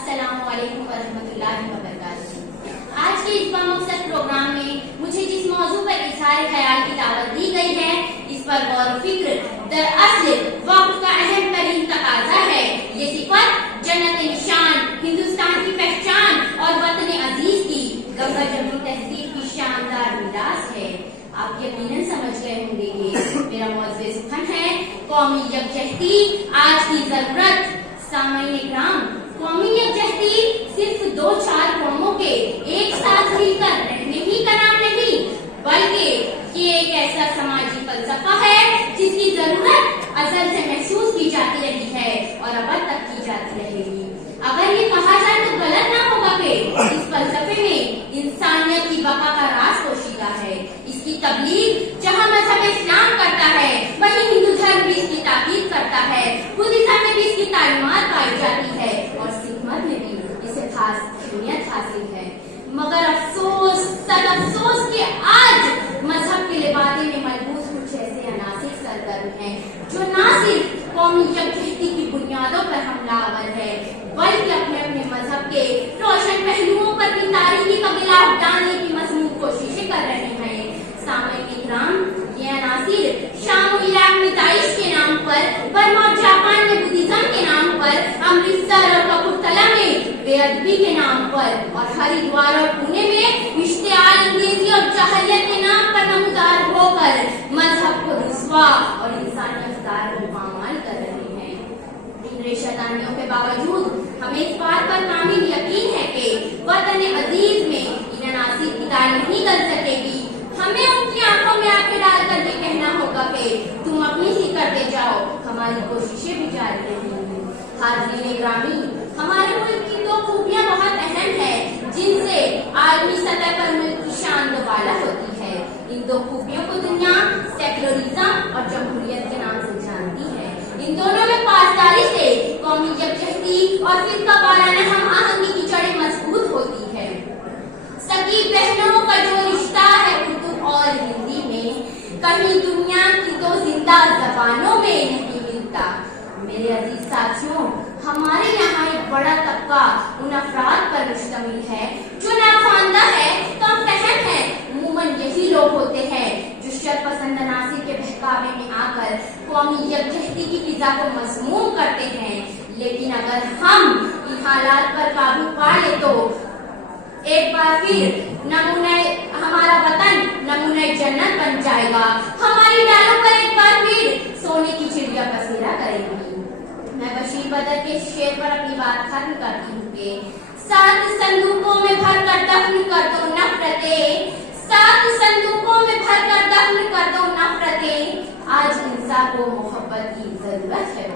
अस्सलाम वालेकुम वरहमतुल्लाहि वबरकातुहू। आज के इस बामकसद प्रोग्राम में मुझे जिस मौजू पर इज़हार ख्याल की दावत दी गई है, इस पर गौर फिक्र दरअसल वक्त का अहम तरीन तकाजा है। ये सिफत जन्नत निशान, हिंदुस्तान की पहचान और वतन अजीज की गंगा जमुनी तहजीब की शानदार मिरास है। आप यकीनन समझ गए होंगे कि मेरा मौजूद सुखन है कौमी यकजहती आज की जरूरत। सामईन इकराम, कौमी यकजहती सिर्फ 2-4 कौमों के एक साथ मिलकर रहने ही का नाम नहीं, बल्कि ये एक ऐसा समाजी फलसफा है जिसकी जरूरत अज़ल से महसूस की जाती रही है और अब तक की जाती रहेगी। अगर ये कहा जाए तो गलत ना होगा कि इस फलसफे में इंसानियत की बका का राज पोशीदा है। इसकी तबलीग जहाँ मजहब इस्लाम करता है, वहीं हिंदू धर्म भी इसकी ताकीद करता है, बुद्धिज्म में भी इसकी तालीमात पाई जाती है और सिख मत में भी इसे खास अहमियत हासिल है। मगर अफसोस, सदअफसोस कि आज मजहब के लिबादे में मलबूस कुछ ऐसे अनासिर सरगर्म हैं जो न सिर्फ कौमी यकजहती की बुनियादों पर हमलावर है, बल्कि अपने अपने मजहब के रोशन पहलुओं पर भी तारीखी का गिलाफ डालने की मजमून कोशिशें कर रहे हैं। सामईन इकराम, ये अनासिर शाम और इराक में दाइश के नाम पर, बर्मा और जापान में बुद्धिज्म के नाम पर, अमृतसर और कपूरथला में बेअदबी के नाम पर और हरिद्वार और पुणे में इश्तियाल, अंग्रेजी और जाहिलियत के नाम पर नमूदार होकर मजहब को रुस्वा और इंसानी अफ्तार को पामाल कर रहे हैं। इन रेशेदानियों के बावजूद हमें इस बात पर कामिल यकीन है कि वतन अजीज में इन अनासिर की दाल नहीं गल सकेगी। हमें उनकी आंखों में आंखें डालकर ये कहना होगा कि तुम अपनी सी करते जाओ, हमारी कोशिशें भी जारी रहेंगी। हाज़रीन ग्रामी, हमारे मुल्क की 2 खूबियां बहुत अहम है जिनसे आलमी सतह पर मुल्क की शान दोबाला होती है। इन 2 खूबियों को दुनिया सेक्युलरिज्म और जमहूरियत के नाम से जानती है। इन दोनों में पासदारी से कौमी यकजहती और फिरका वाराना हम आहंगी की जड़ें मजबूत होती है। सगी बहनों का जो रिश्ता है उर्दू और हिंदी में, कहीं दुनिया की 2 जिंदा जबानों में नहीं मिलता। मेरे अजीज साथियों, हमारे यहाँ एक बड़ा तबका उन अफराद पर मुश्तमिल है जो नाख्वानदा है, कम फहम है। अमूमन यही लोग होते हैं जो शरपसंद अनासिर के बहकावे में आकर कौमी यकजहती की फिजा को मज़मूम करते हैं। लेकिन अगर हम इन हालात पर काबू पा ले तो एक बार फिर नमूना हमारा वतन नमूना जन्नत बन जाएगा। हमारी डालों पर एक बार फिर सोने की चिड़िया बसेरा करेगी। मैं बशीर बदर के शेर पर अपनी बात खत्म करती हूँ कि 7 संदूकों में भर कर दफन कर दो नफरतें, 7 संदूकों में भर कर दफन कर दो नफरतें। आज इंसान को मोहब्बत की जरूरत है।